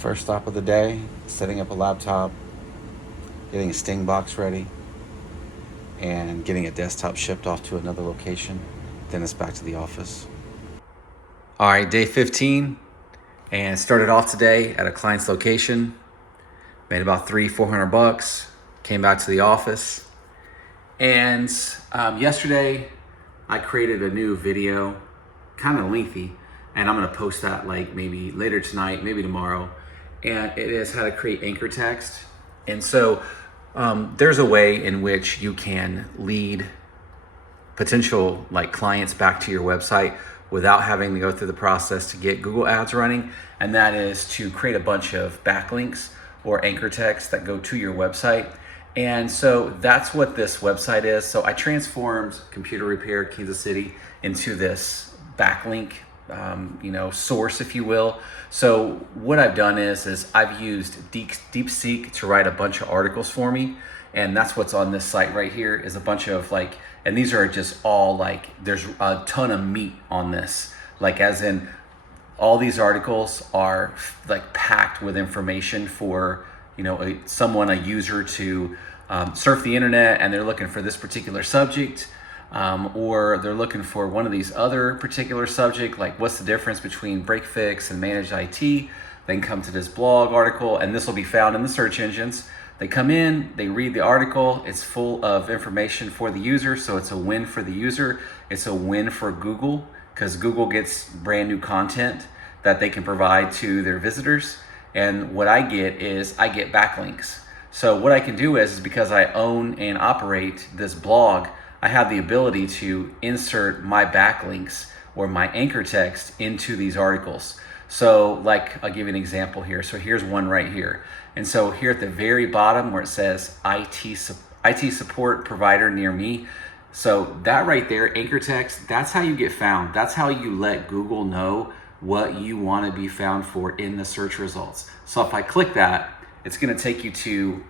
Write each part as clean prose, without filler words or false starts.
First stop of the day, setting up a laptop, getting a Sting box ready, and getting a desktop shipped off to another location. Then it's back to the office. All right, day 15, and started off today at a client's location. Made about $400. Came back to the office, and yesterday I created a new video, kind of lengthy, and I'm gonna post that like maybe later tonight, maybe tomorrow. And it is how to create anchor text. And so there's a way in which you can lead potential like clients back to your website without having to go through the process to get Google Ads running. And that is to create a bunch of backlinks or anchor text that go to your website. And so that's what this website is. So I transformed Computer Repair Kansas City into this backlink source, if you will. So what I've done is I've used DeepSeek to write a bunch of articles for me. And that's what's on this site right here is a bunch of and these are just all there's a ton of meat on this. As in all these articles are packed with information for, a user to surf the internet and they're looking for this particular subject. Or they're looking for one of these other particular subject, like what's the difference between break fix and managed IT. They can come to this blog article and this will be found in the search engines. They come in, they read the article, it's full of information for the user, so it's a win for the user. It's a win for Google because Google gets brand new content that they can provide to their visitors. And what I get is I get backlinks. So what I can do is because I own and operate this blog, I have the ability to insert my backlinks or my anchor text into these articles. So I'll give you an example here. So here's one right here. And so here at the very bottom where it says IT support provider near me. So that right there, anchor text, that's how you get found. That's how you let Google know what you want to be found for in the search results. So if I click that, it's going to take you to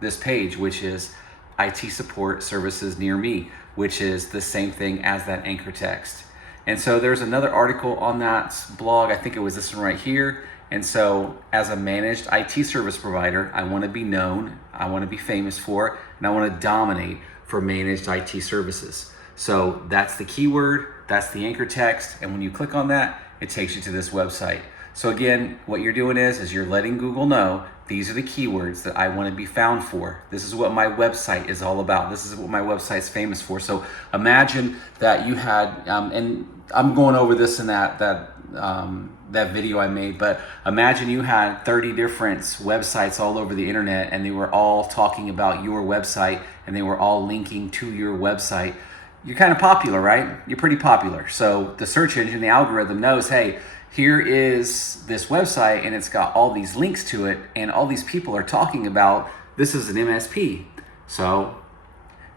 this page, which is IT support services near me, which is the same thing as that anchor text. And so there's another article on that blog. I think it was this one right here. And so as a managed IT service provider, I want to be known, I want to be famous for it, and I want to dominate for managed IT services. So that's the keyword, that's the anchor text. And when you click on that, it takes you to this website. So again, what you're doing is you're letting Google know these are the keywords that I want to be found for. This is what my website is all about. This is what my website's famous for. So imagine that you had, and I'm going over this in that video I made, but imagine you had 30 different websites all over the internet and they were all talking about your website and they were all linking to your website. You're kind of popular, right? You're pretty popular. So the search engine, the algorithm knows, hey, here is this website and it's got all these links to it and all these people are talking about this is an MSP. So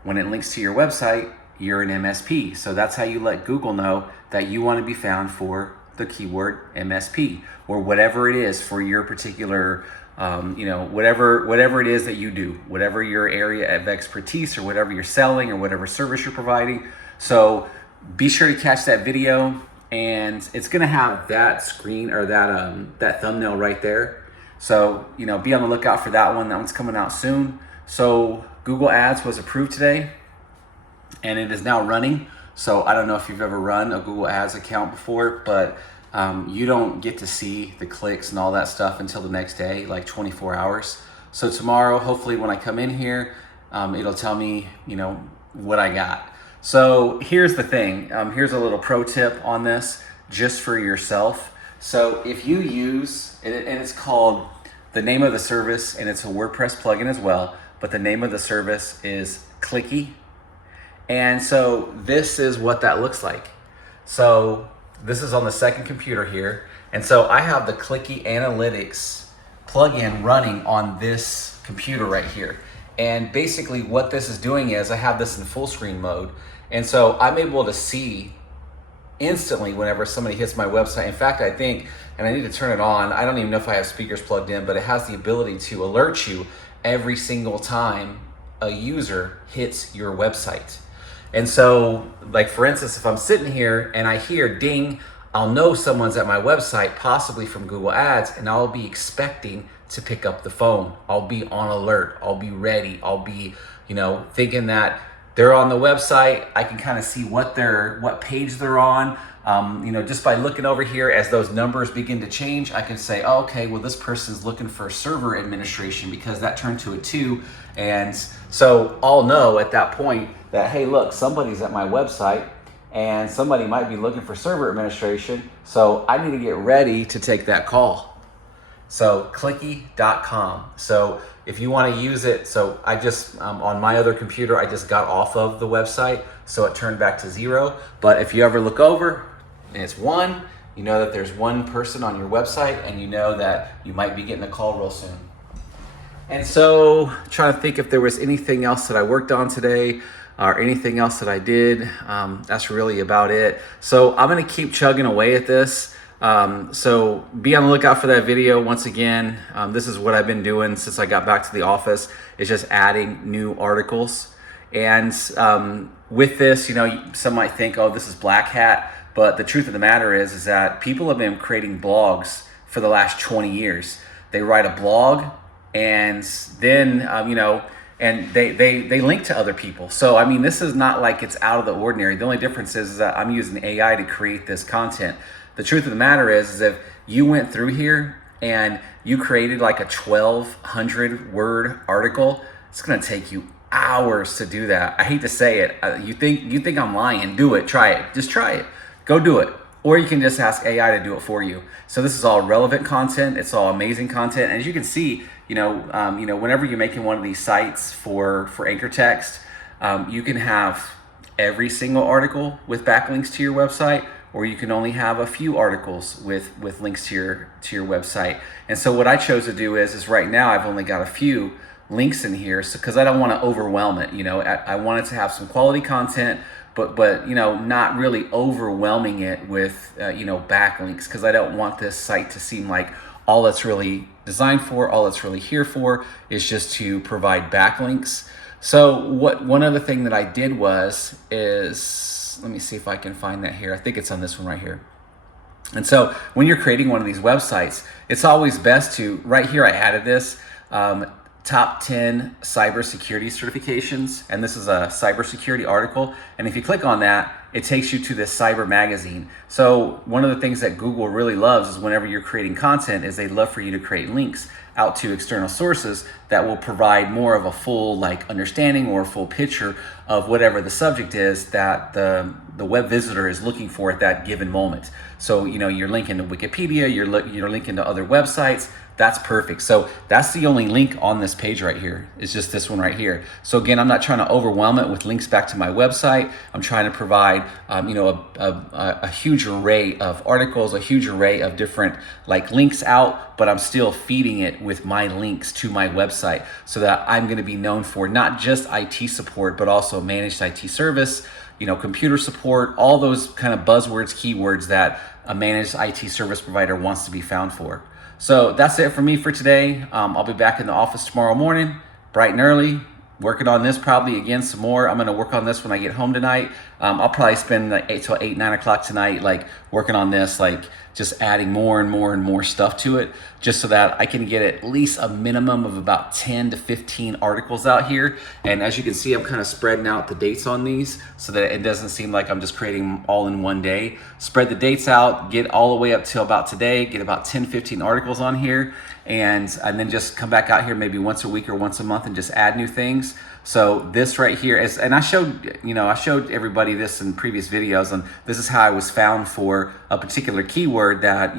when it links to your website, you're an MSP. So that's how you let Google know that you want to be found for the keyword MSP or whatever it is for your particular, whatever it is that you do, whatever your area of expertise or whatever you're selling or whatever service you're providing. So be sure to catch that video. And it's gonna have that screen or that thumbnail right there. So, be on the lookout for that one. That one's coming out soon. So Google Ads was approved today and it is now running. So I don't know if you've ever run a Google Ads account before, but you don't get to see the clicks and all that stuff until the next day, like 24 hours. So tomorrow, hopefully when I come in here, it'll tell me, what I got. So here's the thing, here's a little pro tip on this just for yourself. So if you use, and it's called, the name of the service, and it's a WordPress plugin as well, but the name of the service is Clicky. And so this is what that looks like. So this is on the second computer here. And so I have the Clicky Analytics plugin running on this computer right here. And basically what this is doing is I have this in full screen mode. And so I'm able to see instantly whenever somebody hits my website. In fact, I think, and I need to turn it on, I don't even know if I have speakers plugged in, but it has the ability to alert you every single time a user hits your website. And so, like for instance, if I'm sitting here and I hear ding, I'll know someone's at my website, possibly from Google Ads, and I'll be expecting to pick up the phone. I'll be on alert. I'll be ready. I'll be, thinking that they're on the website. I can kind of see what page they're on. Just by looking over here as those numbers begin to change, I can say, oh, okay, well, this person's looking for server administration because that turned to a 2. And so I'll know at that point that, hey, look, somebody's at my website and somebody might be looking for server administration. So I need to get ready to take that call. So Clicky.com. So if you want to use it, so I just, on my other computer, I just got off of the website. So it turned back to 0. But if you ever look over and it's 1, you know that there's one person on your website and you know that you might be getting a call real soon. And so trying to think if there was anything else that I worked on today or anything else that I did. That's really about it. So I'm going to keep chugging away at this. So be on the lookout for that video. Once again, this is what I've been doing since I got back to the office, is just adding new articles. And with this, some might think, oh, this is black hat. But the truth of the matter is that people have been creating blogs for the last 20 years. They write a blog and then, and they link to other people. So, this is not like it's out of the ordinary. The only difference is that I'm using AI to create this content. The truth of the matter is if you went through here and you created like a 1,200 word article, it's going to take you hours to do that. I hate to say it. You think I'm lying? Do it. Try it. Just try it. Go do it. Or you can just ask AI to do it for you. So this is all relevant content. It's all amazing content. And as you can see, whenever you're making one of these sites for anchor text, you can have every single article with backlinks to your website, or you can only have a few articles with links to your website. And so what I chose to do is right now I've only got a few links in here, so because I don't want to overwhelm it. I wanted to have some quality content, but not really overwhelming it with backlinks, because I don't want this site to seem like all it's really designed for, all it's really here for is just to provide backlinks. So one other thing that I did is, let me see if I can find that here. I think it's on this one right here. And so when you're creating one of these websites, it's always best to, right here I added this, top 10 cybersecurity certifications. And this is a cybersecurity article. And if you click on that, it takes you to this cyber magazine. So one of the things that Google really loves is whenever you're creating content is they love for you to create links out to external sources that will provide more of a full understanding or a full picture of whatever the subject is that the web visitor is looking for at that given moment. So you're linking to Wikipedia, you're linking to other websites. That's perfect. So that's the only link on this page right here. It's just this one right here. So again, I'm not trying to overwhelm it with links back to my website. I'm trying to provide a huge array of articles, a huge array of different links out, but I'm still feeding it with my links to my website so that I'm going to be known for not just IT support, but also managed IT service, computer support, all those kind of buzzwords, keywords that a managed IT service provider wants to be found for. So that's it for me for today. I'll be back in the office tomorrow morning, bright and early, working on this probably again some more. I'm gonna work on this when I get home tonight. I'll probably spend 8 till 8, 9 o'clock tonight, working on this, just adding more and more and more stuff to it, just so that I can get at least a minimum of about 10 to 15 articles out here. And as you can see, I'm kind of spreading out the dates on these so that it doesn't seem like I'm just creating all in one day. Spread the dates out, get all the way up till about today, get about 10, 15 articles on here, and then just come back out here maybe once a week or once a month and just add new things. So this right here is, and I showed everybody this in previous videos, and this is how I was found for a particular keyword that,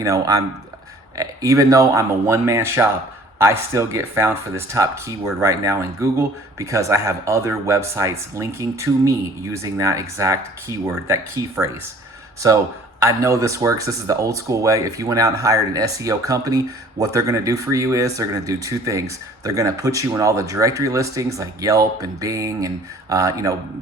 even though I'm a one-man shop, I still get found for this top keyword right now in Google because I have other websites linking to me using that exact keyword, that key phrase. So I know this works. This is the old school way. If you went out and hired an SEO company, what they're going to do for you is they're going to do two things. They're going to put you in all the directory listings like Yelp and Bing and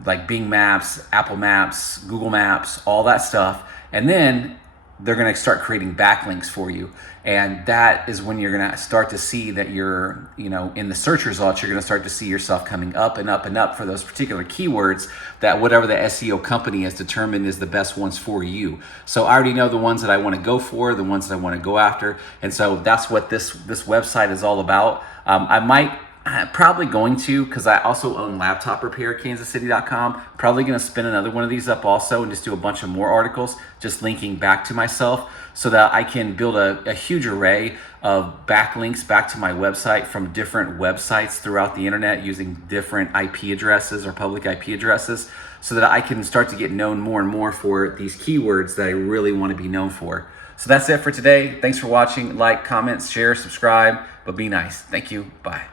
like Bing Maps, Apple Maps, Google Maps, all that stuff. And then they're going to start creating backlinks for you. And that is when you're going to start to see that you're, in the search results, you're going to start to see yourself coming up and up and up for those particular keywords that whatever the SEO company has determined is the best ones for you. So I already know the ones that I want to go for, the ones that I want to go after. And so that's what this website is all about. I'm probably going to, because I also own Laptop Repair, KansasCity.com, probably going to spin another one of these up also and just do a bunch of more articles, just linking back to myself so that I can build a huge array of backlinks back to my website from different websites throughout the internet using different IP addresses or public IP addresses so that I can start to get known more and more for these keywords that I really want to be known for. So that's it for today. Thanks for watching. Like, comment, share, subscribe, but be nice. Thank you. Bye.